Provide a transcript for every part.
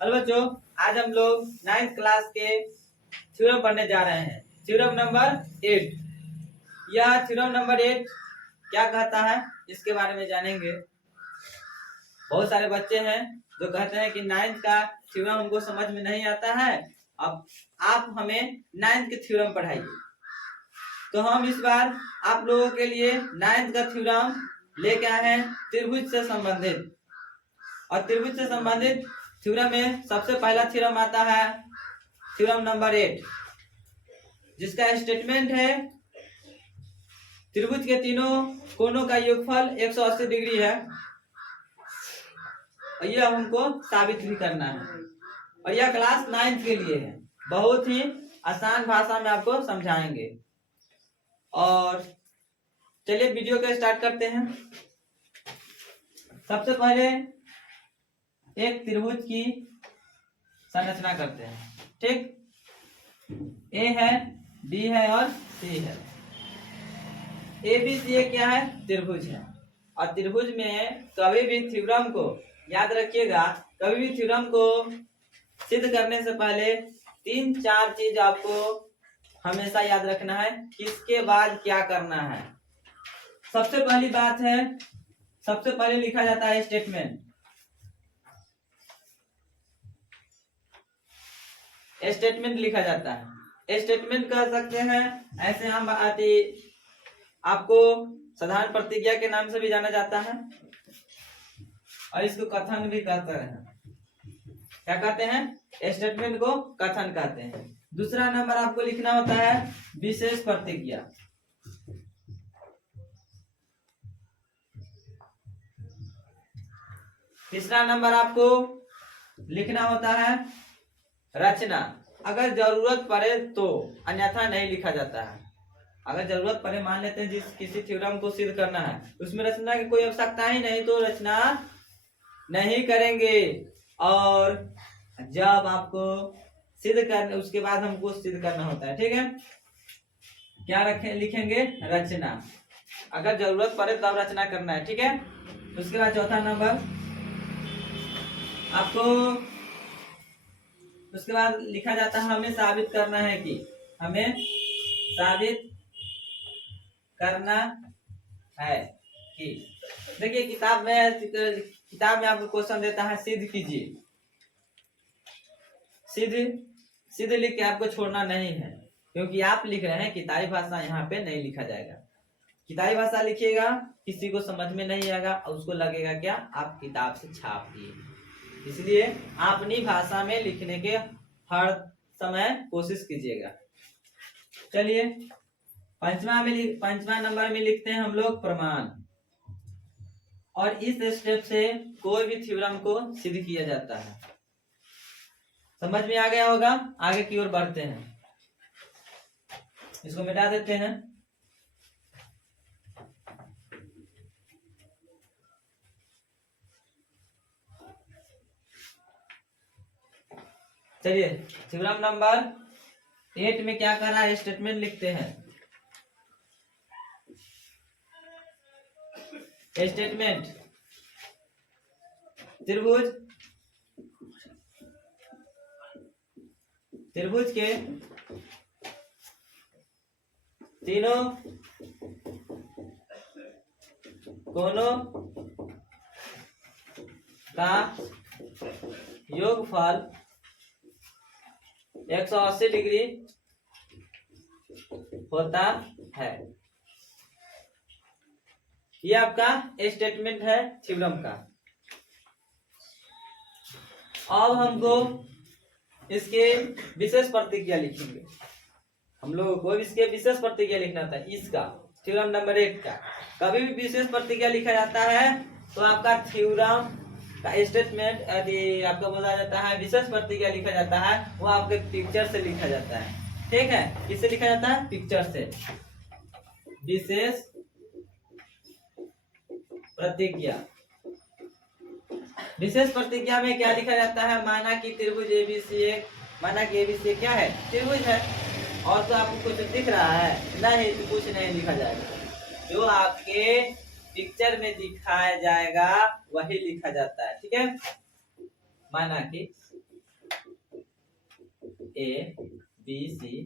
Hello बच्चों, आज हम लोग 9th क्लास के थ्योरम पढ़ने जा रहे हैं। Theorem number 8। यह थ्योरम नंबर 8 क्या कहता है इसके बारे में जानेंगे। बहुत सारे बच्चे हैं जो कहते हैं कि 9th का थ्योरम हमको समझ में नहीं आता है, अब आप हमें 9th के थ्योरम पढ़ाइए। तो हम इस बार आप लोगों के लिए 9th का थ्योरम लेके आए हैं त्रिभुज से संबंधित। और त्रिभुज से संबंधित थ्योरम में सबसे पहला थ्योरम आता है थ्योरम नंबर 8, जिसका स्टेटमेंट है त्रिभुज के तीनों कोनों का योगफल 180 डिग्री है। और यह हमको साबित भी करना है। और यह क्लास 9th के लिए है, बहुत ही आसान भाषा में आपको समझाएंगे। और चलिए वीडियो को स्टार्ट करते हैं। सबसे पहले एक त्रिभुज की संरचना करते हैं। ठीक, ए है, बी है और सी है। ए बी सी क्या है? त्रिभुज है। और त्रिभुज में कभी भी थ्योरम को याद रखिएगा, कभी भी थ्योरम को सिद्ध करने से पहले 3-4 चीज आपको हमेशा याद रखना है, किसके बाद क्या करना है। सबसे पहली बात है, सबसे पहले लिखा जाता है स्टेटमेंट। स्टेटमेंट लिखा जाता है। स्टेटमेंट कह सकते हैं, ऐसे हम आपको साधारण प्रतिज्ञा के नाम से भी जाना जाता है और इसको कथन भी कहते हैं। क्या कहते हैं? स्टेटमेंट को कथन कहते हैं। दूसरा नंबर आपको लिखना होता है विशेष प्रतिज्ञा। तीसरा नंबर आपको लिखना होता है रचना। अगर जरूरत पड़े तो, अन्यथा नहीं लिखा जाता है। अगर जरूरत पड़े, मान लेते हैं जिस किसी थ्योरम को सिद्ध करना है, उसमें रचना की कोई आवश्यकता ही नहीं तो रचना नहीं करेंगे। और जब आपको सिद्ध करने, उसके बाद हमको सिद्ध करना होता है। ठीक है, क्या लिखेंगे? रचना। अगर जरूरत पड़े तब रचना करना है। ठीक है, उसके बाद चौथा नंबर आपको, उसके बाद लिखा जाता है हमें साबित करना है कि, हमें साबित करना है कि, देखिए किताब में आपको क्वेश्चन देता है सिद्ध कीजिए। सिद्ध लिख के आपको छोड़ना नहीं है, क्योंकि आप लिख रहे हैं, किताबी भाषा यहाँ पे नहीं लिखा जाएगा। किताबी भाषा लिखिएगा, किसी को समझ में नहीं आएगा और उसको लगेगा क्या आप किताब से छाप दिए। इसलिए अपनी भाषा में लिखने के हर समय कोशिश कीजिएगा। चलिए पांचवा नंबर में लिखते हैं हम लोग प्रमाण। और इस स्टेप से कोई भी थ्योरम को सिद्ध किया जाता है। समझ में आ गया होगा? आगे की ओर बढ़ते हैं। इसको मिटा देते हैं। चलिए थ्योरम नंबर 8 में क्या कर रहा है, स्टेटमेंट लिखते हैं। स्टेटमेंट, त्रिभुज के तीनों कोनों का योगफल 180 डिग्री होता है। ये आपका स्टेटमेंट है थ्योरम का। अब हमको इसके विशेष प्रतिज्ञा लिखेंगे। हम लोगों को इसके विशेष प्रतिज्ञा लिखना था। इसका थ्योरम नंबर 8 का कभी भी विशेष प्रतिज्ञा लिखा जाता है तो आपका थ्योरम का स्टेटमेंट यदि आपका बोला जाता है विशेष प्रतिज्ञा लिखा जाता है, वो आपके पिक्चर से लिखा जाता है। ठीक है, किससे लिखा जाता है? पिक्चर से। विशेष प्रतिज्ञा। विशेष प्रतिज्ञा में क्या लिखा जाता है? माना कि त्रिभुज एबीसी एक, माना कि एबीसी क्या है? त्रिभुज है। और तो आपको कुछ दिख रहा है? नहीं, तो कुछ नहीं लिखा जाएगा। जो आपके पिक्चर में दिखाया जाएगा वही लिखा जाता है। ठीक है, माना कि ए बी सी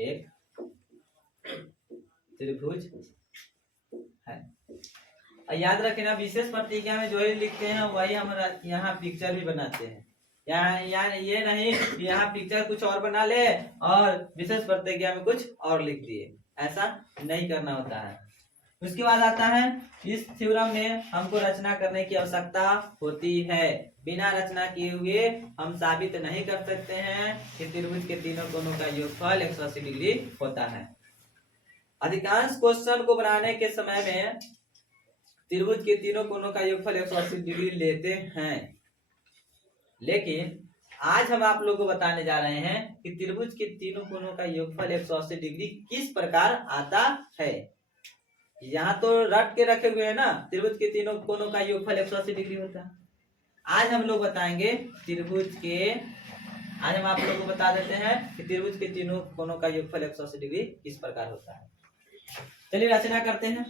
एक त्रिभुज है। याद रखना विशेष प्रतिज्ञा में जो ही लिखते हैं वही हम यहाँ पिक्चर भी बनाते हैं। यहाँ ये नहीं कि यहाँ पिक्चर कुछ और बना ले और विशेष प्रतिज्ञा में कुछ और लिख दिए, ऐसा नहीं करना होता है। उसके बाद आता है इस थ्योरम में हमको रचना करने की आवश्यकता होती है। बिना रचना किए हुए हम साबित नहीं कर सकते हैं कि त्रिभुज के तीनों कोनों का योगफल 180 डिग्री होता है। अधिकांश क्वेश्चन को बनाने के समय में त्रिभुज के तीनों कोनों का योगफल 180 डिग्री लेते हैं, लेकिन आज हम आप लोगों को बताने जा रहे हैं कि त्रिभुज के तीनों कोनों का योगफल 180 डिग्री किस प्रकार आता है। यहाँ तो रट के रखे हुए हैं ना, त्रिभुज के तीनों कोनों का योगफल 180 डिग्री होता है। आज हम लोग बताएंगे आज हम आप लोगों को बता देते हैं कि त्रिभुज के तीनों कोनों का योगफल 180 डिग्री किस प्रकार होता है। चलिए रचना करते हैं।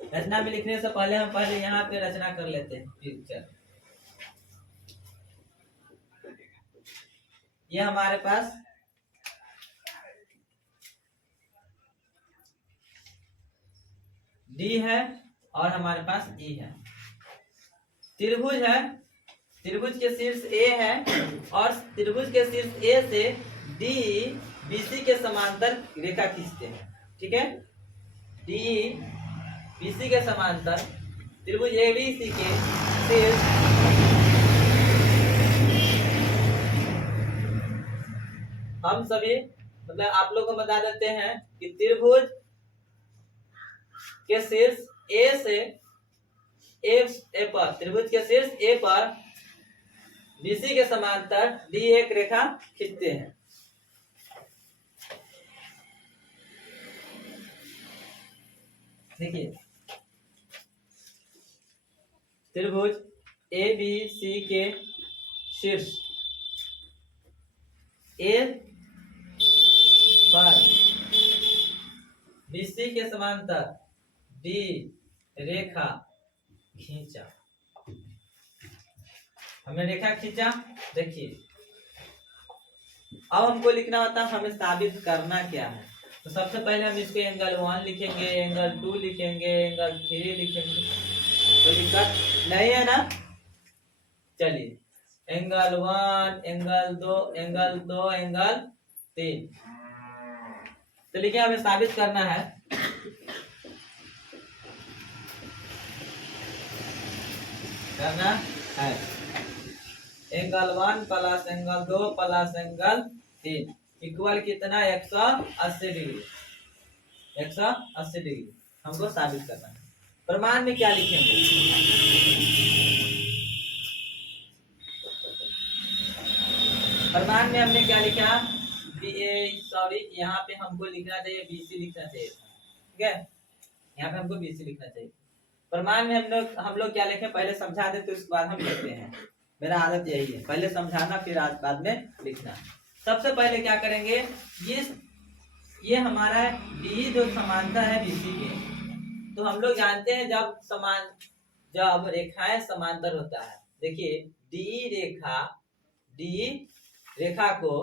रचना में लिखने से पहले हम यहाँ पे रचना कर लेते हैं पिक्चर। ये हमारे पास डी है और हमारे पास ई है। त्रिभुज है, त्रिभुज के शीर्ष ए है और त्रिभुज के शीर्ष ए से डी बीसी के समांतर रेखा खींचते हैं। ठीक है, डी बीसी के समांतर त्रिभुज एबीसी के शीर्ष हम सभी मतलब आप लोग को बता देते हैं कि त्रिभुज के शीर्ष ए से ए पर त्रिभुज के शीर्ष ए पर बीसी के समांतर डी एक रेखा खींचते हैं। देखिए त्रिभुज ए बी सी के शीर्ष ए पर बीसी के समांतर डी रेखा खींचा। हमने रेखा खींचा। देखिए अब हमको लिखना होता है हमें साबित करना क्या है। तो सबसे पहले हम इसको एंगल 1 लिखेंगे, एंगल 2 लिखेंगे, एंगल 3 लिखेंगे। कोई दिक्कत नहीं है ना। चलिए एंगल 1, एंगल 2, एंगल 2, एंगल 3। तो लिखिए हमें साबित करना है angle 1 plus angle 2 plus angle 3 equal कितना 180 डिग्री। 180 डिग्री हमको साबित करना है। प्रमाण में क्या लिखेंगे? प्रमाण में हमने क्या लिखा? सॉरी यहाँ पे हमको लिखना चाहिए बीसी लिखना चाहिए। ठीक है, यहाँ पे हमको बीसी लिखना चाहिए। प्रमाण में हम लोग क्या लिखें पहले समझा दे तो उसके बाद हम लिखते हैं। मेरा आदत यही है, पहले समझाना फिर बाद में लिखना। सबसे पहले क्या करेंगे, ये हमारा डी जो समांतर है बीसी के, तो हम लोग जानते हैं जब रेखाएं समांतर होता है। देखिए डी रेखा को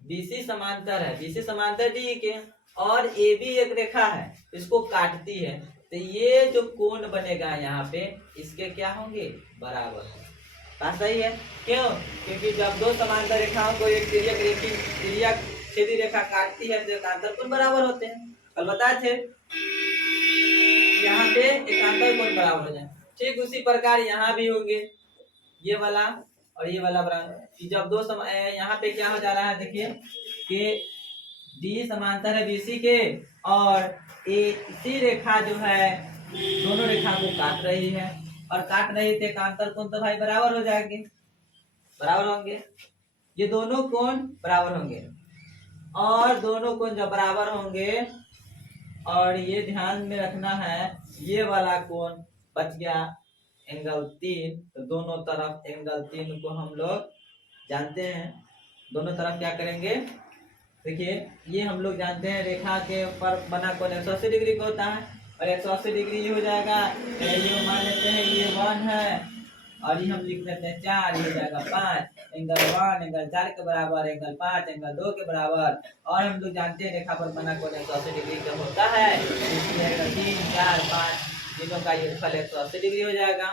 बीसी समांतर है, बीसी समांतर डी के, और ए बी एक रेखा है इसको काटती है। तो ये जो कोण बनेगा यहाँ पे इसके क्या होंगे? बराबर। बात सही है। क्यों? क्योंकि जब दो समांतर रेखाओं को एक तिर्यक छेदी रेखा काटती है तो एकांतर कोण बराबर होते हैं। कल बताए थे यहाँ पे एकांतर कोण बराबर हो जाए। ठीक उसी प्रकार यहाँ भी होंगे, ये वाला और ये वाला बराबर। जब दो यहाँ पे क्या हो जा रहा है, देखिए कि डी समांतर है बीसी के और इसी रेखा जो है दोनों रेखा को काट रही है, और काट रही थे एकांतर कोण तो भाई बराबर हो जाएंगे, बराबर होंगे। ये दोनों कोण बराबर होंगे, और दोनों कोण जब बराबर होंगे, और ये ध्यान में रखना है ये वाला कोण बच गया एंगल 3। तो दोनों तरफ एंगल 3 को हम लोग जानते हैं। दोनों तरफ क्या करेंगे? देखिए ये हम लोग जानते हैं रेखा के ऊपर बना कोण 180 डिग्री का होता है, और 180 डिग्री ये हो जाएगा। ये मान लेते हैं ये 1 है और ये हम लिख लेते हैं 4, ये हो जाएगा 5, एंगल 1 एंगल 4 के बराबर, एंगल 5 एंगल 2 के बराबर। और हम लोग जानते हैं रेखा पर बना कोण 180 डिग्री का होता है, इसलिए 3 4 5 तीनों का योगफल 180 डिग्री हो जाएगा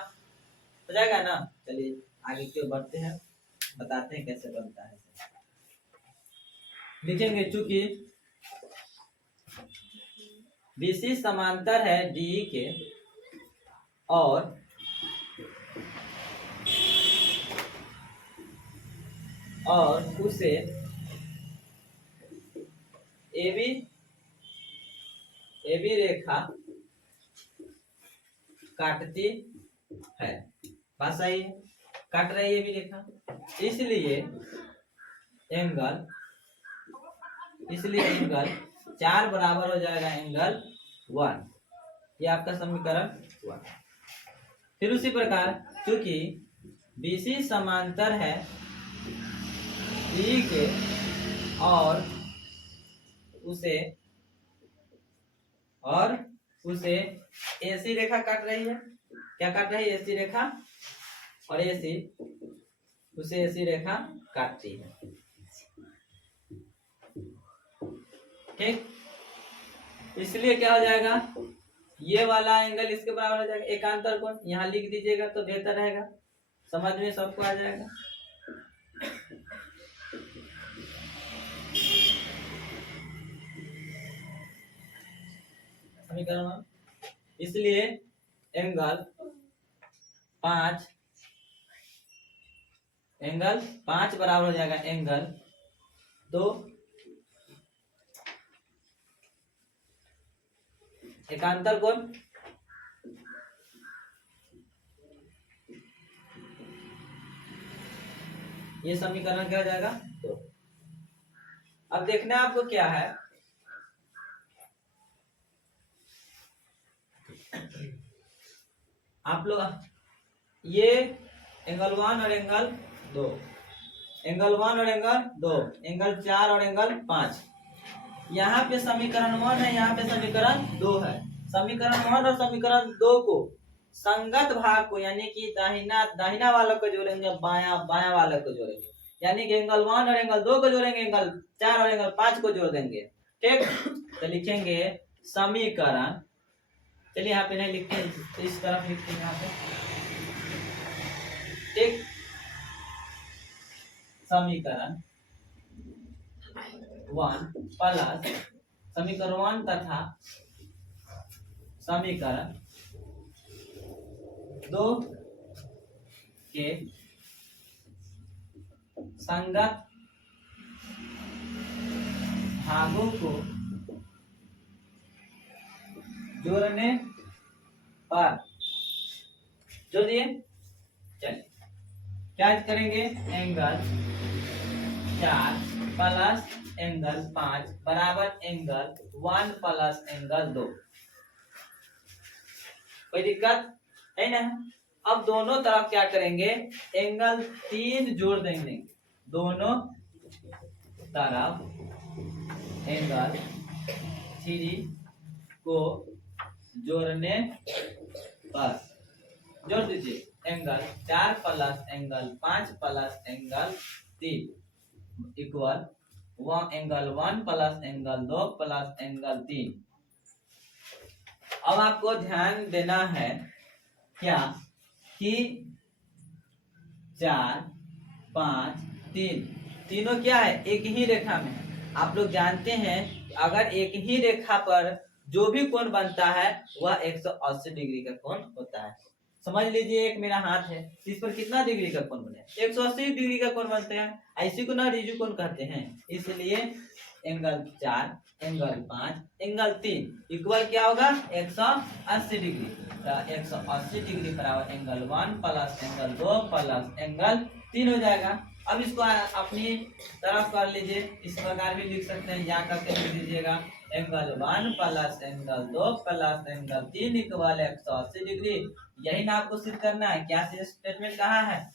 ना। चलिए आगे की ओर बढ़ते हैं, बताते हैं कैसे बनता है। लिखेंगे चूंकि BC समांतर है DE के और उसे AB रेखा काटती है, बात सही है, काट रही है AB रेखा, इसलिए एंगल 4 बराबर हो जाएगा एंगल 1। ये आपका समीकरण 1। फिर उसी प्रकार क्योंकि BC समांतर है DE के और उसे AC रेखा काट रही है। क्या काट रही है? AC रेखा, और उसे AC रेखा काटती है। ठीक, इसलिए क्या हो जाएगा, ये वाला एंगल इसके बराबर हो जाएगा। एकांतर कोण यहाँ लिख दीजिएगा तो बेहतर रहेगा, समझ में सबको आ जाएगा। समीकरण, इसलिए एंगल 5 बराबर हो जाएगा एंगल 2। एकांतर कोण ये समीकरण क्या हो जाएगा 2। अब देखना है आपको क्या है, आप लोग ये एंगल 1 और एंगल 2, एंगल 1 और एंगल 2, एंगल 4 और एंगल 5, यहाँ पे समीकरण 1 है, यहाँ पे समीकरण 2 है। समीकरण 1 और समीकरण 2 को संगत भाग को यानी कि दाहिना वाला को जोड़ेंगे, बायां वाला को जोड़ेंगे, यानी कि एंगल 1 और एंगल 2 को जोड़ेंगे, एंगल 4 और एंगल 5 को जोड़ देंगे। ठीक, तो लिखेंगे समीकरण, चलिए यहाँ पे नहीं लिखते हैं, इस तरफ लिखते हैं यहाँ पे। ठीक, समीकरण 1 प्लस समीकरण 1 तथा समीकरण 2 के संगत भागों को जोड़ने पर जोड़ दिए। चलिए क्या करेंगे, एंगल 4 प्लस एंगल 5 बराबर एंगल 1 प्लस एंगल 2। कोई दिक्कत है ना। अब दोनों तरफ क्या करेंगे, एंगल 3 जोड़ देंगे, दोनों तरफ एंगल 3 को जोड़ने पर जोड़ दीजिए, angle 4 plus angle 5 plus angle 3 equal angle 1 plus angle 2 plus angle 3। अब आपको ध्यान देना है क्या कि 4 5 3 तीनों क्या है, एक ही रेखा में है। आप लोग जानते हैं अगर एक ही रेखा पर जो भी कोण बनता है वह 180 डिग्री का कोण होता है। समझ लीजिए एक मेरा हाथ है, इस पर कितना डिग्री का कोण बने, 180 डिग्री का कोण बनते हैं। ऐसी को ना रिजु कोण कहते हैं। इसलिए एंगल 4 एंगल 5 एंगल 3 इक्वल क्या होगा, 180 डिग्री। तो 180 डिग्री बराबर angle 1 plus angle 2 plus angle 3 हो जाएगा। अब इसको अपनी तरफ कर लीजिए, इस प्रकार भी लिख सकते हैं, या करके लिख दीजिएगा angle 1 plus angle 2 plus angle 3 equal 180 degree. यही ना आपको सिद्ध करना है। क्या स्टेटमेंट कहा है,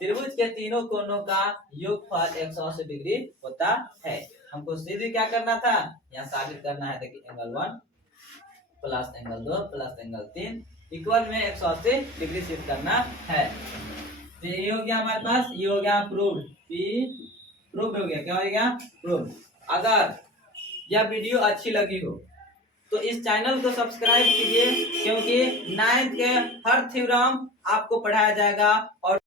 त्रिभुज के तीनों कोणों का योगफल 180 डिग्री होता है। हमको सीधे क्या करना था, यहाँ साबित करना है। देखिए angle 1 plus angle 2 plus angle 3 equal में 180 डिग्री शिफ्ट करना है। तो ये हो गया हमारे पास, ये हो गया प्रूव्ड, प्रूव्ड हो गया। क्या हो गया? प्रूव्ड। अगर यह वीडियो अच्छी लगी हो तो इस चैनल को सब्सक्राइब कीजिए, क्योंकि 9th के हर थ्योरम आपको पढ़ाया जाएगा और